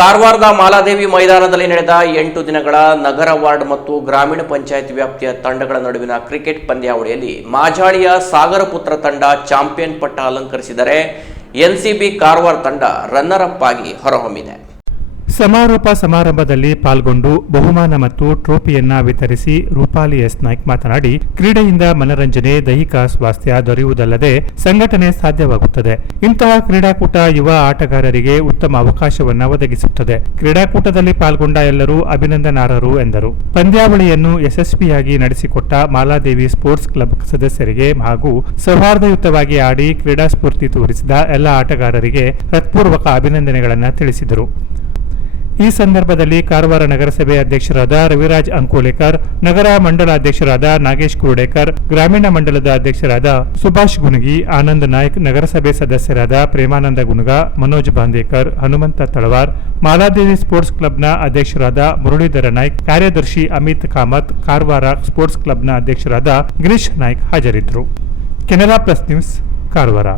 ಕಾರವಾರದ ಮಾಲಾದೇವಿ ಮೈದಾನದಲ್ಲಿ ನಡೆದ ಎಂಟು ದಿನಗಳ ನಗರ ವಾರ್ಡ್ ಮತ್ತು ಗ್ರಾಮೀಣ ಪಂಚಾಯತ್ ವ್ಯಾಪ್ತಿಯ ತಂಡಗಳ ನಡುವಿನ ಕ್ರಿಕೆಟ್ ಪಂದ್ಯಾವಳಿಯಲ್ಲಿ ಮಾಜಾಳಿಯ ಸಾಗರಪುತ್ರ ತಂಡ ಚಾಂಪಿಯನ್ ಪಟ್ಟ ಅಲಂಕರಿಸಿದರೆ ಎನ್ಸಿಬಿ ಕಾರವಾರ ತಂಡ ರನ್ನರ್ ಅಪ್ ಆಗಿ ಹೊರಹೊಮ್ಮಿದೆ. ಸಮಾರೋಪ ಸಮಾರಂಭದಲ್ಲಿ ಪಾಲ್ಗೊಂಡು ಬಹುಮಾನ ಮತ್ತು ಟ್ರೋಫಿಯನ್ನ ವಿತರಿಸಿ ರೂಪಾಲಿ ಎಸ್ ನಾಯ್ಕ್ ಮಾತನಾಡಿ, ಕ್ರೀಡೆಯಿಂದ ಮನರಂಜನೆ, ದೈಹಿಕ ಸ್ವಾಸ್ಥ್ಯ ದೊರೆಯುವುದಲ್ಲದೆ ಸಂಘಟನೆ ಸಾಧ್ಯವಾಗುತ್ತದೆ. ಇಂತಹ ಕ್ರೀಡಾಕೂಟ ಯುವ ಆಟಗಾರರಿಗೆ ಉತ್ತಮ ಅವಕಾಶವನ್ನು ಒದಗಿಸುತ್ತದೆ. ಕ್ರೀಡಾಕೂಟದಲ್ಲಿ ಪಾಲ್ಗೊಂಡ ಎಲ್ಲರೂ ಅಭಿನಂದನಾರರು ಎಂದರು. ಪಂದ್ಯಾವಳಿಯನ್ನು ಯಶಸ್ವಿಯಾಗಿ ನಡೆಸಿಕೊಟ್ಟ ಮಾಲಾದೇವಿ ಸ್ಪೋರ್ಟ್ಸ್ ಕ್ಲಬ್ ಸದಸ್ಯರಿಗೆ ಹಾಗೂ ಸೌಹಾರ್ದಯುತವಾಗಿ ಆಡಿ ಕ್ರೀಡಾ ಸ್ಫೂರ್ತಿ ತೋರಿಸಿದ ಎಲ್ಲ ಆಟಗಾರರಿಗೆ ಹೃತ್ಪೂರ್ವಕ ಅಭಿನಂದನೆಗಳನ್ನು ತಿಳಿಸಿದರು. ಈ ಸಂದರ್ಭದಲ್ಲಿ ಕಾರವಾರ ನಗರಸಭೆ ಅಧ್ಯಕ್ಷರಾದ ರವಿರಾಜ್ ಅಂಕೋಲೇಕರ್, ನಗರ ಮಂಡಲ ಅಧ್ಯಕ್ಷರಾದ ನಾಗೇಶ್ ಕುರುಡೇಕರ್, ಗ್ರಾಮೀಣ ಮಂಡಲದ ಅಧ್ಯಕ್ಷರಾದ ಸುಭಾಷ್ ಗುನುಗಿ, ಆನಂದ್ ನಾಯ್ಕ್, ನಗರಸಭೆ ಸದಸ್ಯರಾದ ಪ್ರೇಮಾನಂದ ಗುನುಗ, ಮನೋಜ್ ಬಾಂದೇಕರ್, ಹನುಮಂತ ತಳವಾರ್, ಮಾಲಾದೇವಿ ಸ್ಪೋರ್ಟ್ಸ್ ಕ್ಲಬ್ನ ಅಧ್ಯಕ್ಷರಾದ ಮುರಳೀಧರ ನಾಯ್ಕ್, ಕಾರ್ಯದರ್ಶಿ ಅಮಿತ್ ಕಾಮತ್, ಕಾರವಾರ ಸ್ಪೋರ್ಟ್ಸ್ ಕ್ಲಬ್ನ ಅಧ್ಯಕ್ಷರಾದ ಗಿರೀಶ್ ನಾಯ್ಕ್ ಹಾಜರಿದ್ದರು. Canara plus news, Karwar.